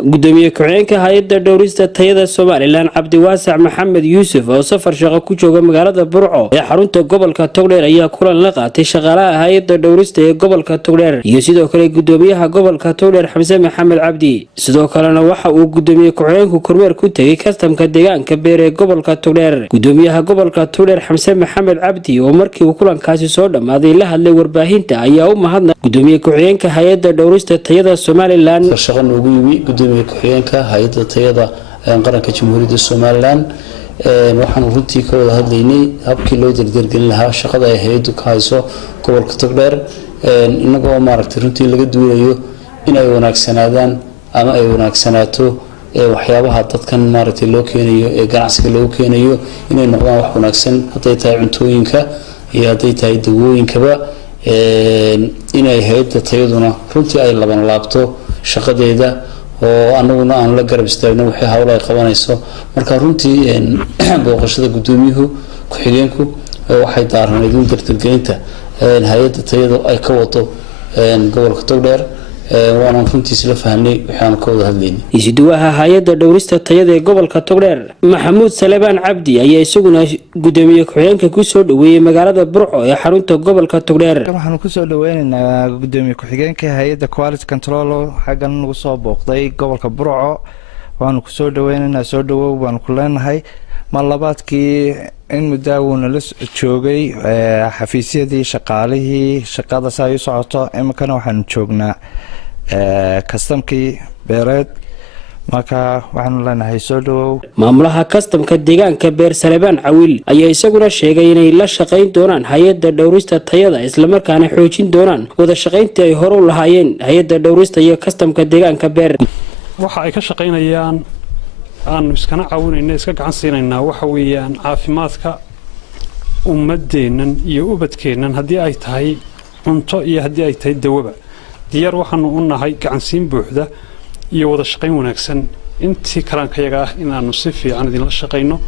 gudoomiye ku-xigeenka hay'adda dhowrista tayada Soomaaliland Cabdiwaasac Maxamed Yuusuf oo safar shaqo ku jooga magaalada Burco ee xarunta gobolka Togdheer ayaa kulan la qaatay shaqaalaha hay'adda dhowrista ee gobolka Togdheer iyo sidoo kale gudoomiyaha gobolka Togdheer Xamse Maxamed Cabdi sidoo kalena waxa uu gudoomiye ku-xigeenku kormeer ku tagay kastamka deegaanka beer ee gobolka Togdheer gudoomiyaha gobolka Togdheer Xamse Maxamed Cabdi oo markii uu kulankaasi soo dhamaaday la hadlay warbaahinta ayaa u mahadnaq gudoomiye ku-xigeenka hay'adda dhowrista tayada Soomaaliland gudoomiye ku-xigeenka hay'adda tayada qaranka Jamhuuriyadda Soomaaliland waxaan runtii ka wada hadlaynay habkii loo dardargelin lahaa shaqada ay hay'addu ka hayso gobolka Togdheer inagoo maaragtay runtii laga duulayo in ay wanaagsanaadaan ama ay wanaagsanaato waxyaabaha dadkan maaragtay loo keenayo ee ganacsiga loo keenayo inay noqdaan wax wanaagsan haday tahay cuntooyinka iyo haday tahay dawooyinkaba inay hay'adda tayaduna runtii ay laban laabto shaqadeeda oo anaguna aan la garab istaagno wixii hawl ay qabanayso marka runtii booqashada gudoomiyuhu ku-xigeenku waxay daaranayd in dardargelinta hay'adda tayada ay ka wado gobolka Togdheer waana runtii isla fahnay waxaan ka wada hadlaynay isduwaha hay'adda dhowrista tayada ee gobolka Togdheer Maxamuud Salebaan Cabdi ayaa isaguna gudoomiye ku-xigeenka ku soo dhaweeyay magaalada Burco ee xarunta gobolka Togdheer waxaan ku soo dhaweynaynaa gudoomiye ku-xigeenka hay'adda quality control xagan nagu soo booqday gobolka Burco waan ku soo dhaweynaynaa soo dhawow baan ku leenahay malabaadkii in mudaawuna la joogay xafiisyadii shaqaalihii shaqada ay socoto imkana waxaan joognaa kastamkii beereed marka waxaan leenahay soo dhawow maamulaha kastamka deegaanka beer Salebaan Cawiil ayaa isaguna sheegay inay la shaqeyn doonaan hay'adda dhowrista tayada isla markaana xoojin doonaan wada shaqeynta ay hore u lahaayeen hay'adda dhowrista iyo kastamka deegaanka beer waxa ay ka shaqeynayaan aan iskana caawinayna iska gacan siinayna waxa weeyaan caafimaadka ummadeenan iyo ubadkeenan hadii ay tahay cunto iyo hadii ay tahay dawaba diyaar waxaan u nahay gacan siin buuxda iyo wada shaqeyn wanaagsan intii karankayaga ah inaanu si fiican idin la shaqeyno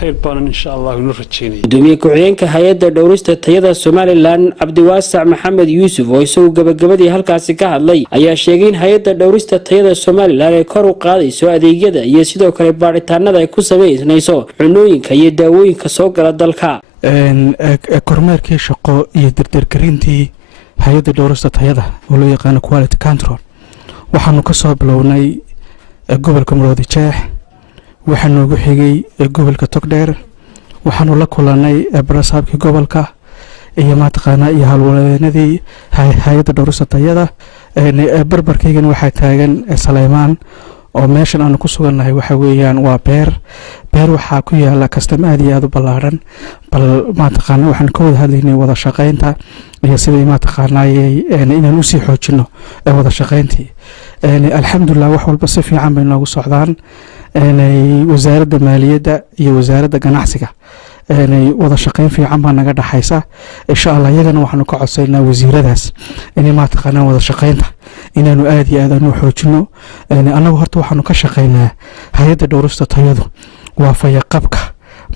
خير بان إن شاء الله نرجعيني. دومي كوحينك هيدا دورست تيدا Soomaaliland Cabdiwaasac Maxamed Yuusuf oo isagu gabagabadii halkaasi ka hadlay ayaa sheegay in hay'adda dhowrista tayada Soomaaliland ay kor u qaadayso adeegyada iyo sidoo kale baaritaanada ay ku sameynayso cunooyinka iyo daawooyinka soo gala dalka kormeerkii shaqo iyo dardargelintii hay'adda dhowrista tayada oo loo yaqaan quality control waxaanu ka soo bilownay gobolka Maroodijeex waxaan ugu xigay gobolka Togdheer waxaanu la kulanay barasaabkii gobolka iyo ma taqaana iyo halwaladeennadii hay'adda dhowrista tayada barbarkaygan waxa taagan Saleymaan oo meeshan aanu ku sugannahay waxa weeyaan waa beer waxa ku yaala kastam aad iyo aad u ballaaran bal ma taqaana waxaan ka wada hadlaynay wada shaqeynta iyo sidii ma taqaanay inaan u sii xoojino wada shaqeyntii alxamdulillah wax walba si fiican bay noogu socdaan wasaaradda maaliyadda iyo wasaaradda ganacsiga wada shaqeyn fiican baa naga dhaxaysa insha Allah iyagana waxaanu ka codsaynaa wasiiradaas inay ma taqaanaan wada shaqeynta inaanu aad iyo aad u xoojino anagu horta waxaanu ka shaqeynaa hay'adda dhowrista tayadu waa fayaqabka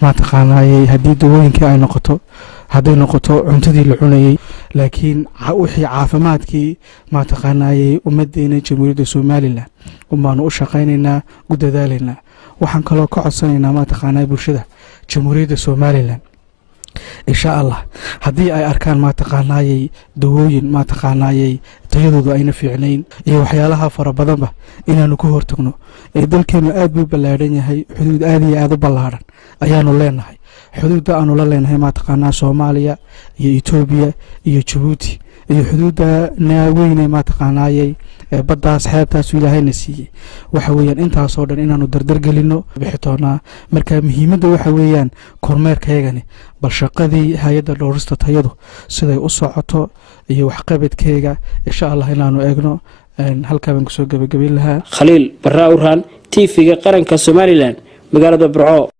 ma taqaanay hadii dawooyinka ay noqoto haday noqoto cuntadii la cunayay laakiin wixii caafimaadkii ma taqaanay ummadeena Jamhuuriyadda Soomaaliland umaanu u shaqeynaynaa gudadaalina waxaan kaloo ka codsanaynaa ma taqaanay bulshada Jamhuuriyadda Soomaaliland insha Allah hadii ay arkaan ma taqaanay dawooyin ma taqaanay tayadoodu ayna fiicnayn iyo waxyaalaha fara badanba inaanu ku hortagno dalkeenu aad buu ballaaran yahay xuduud aad iyo aad u ballaaran ayaanu leenahay xuduudda aanu la leenahay ma taqaanaa Soomaaliya iyo Itoobiya iyo Djibouti iyo xuduudda naaweyne ma taqaanay baddaas xeebtaas Ilaahayna siiyay waxa weeyaan intaas oo dhan inaanu dardargelino bixitoona marka muhiimadda waxa weeyaan kormeerkaygani bal shaqadii hay'adda dhowrista tayadu siday u socoto iyo wax qabadkeega insha Allah inaanu eegno halka baan ku soo gabagabeyn lahaa Khaliil Barra Urhan TV-ga qaranka Soomaaliland magaalada Burco.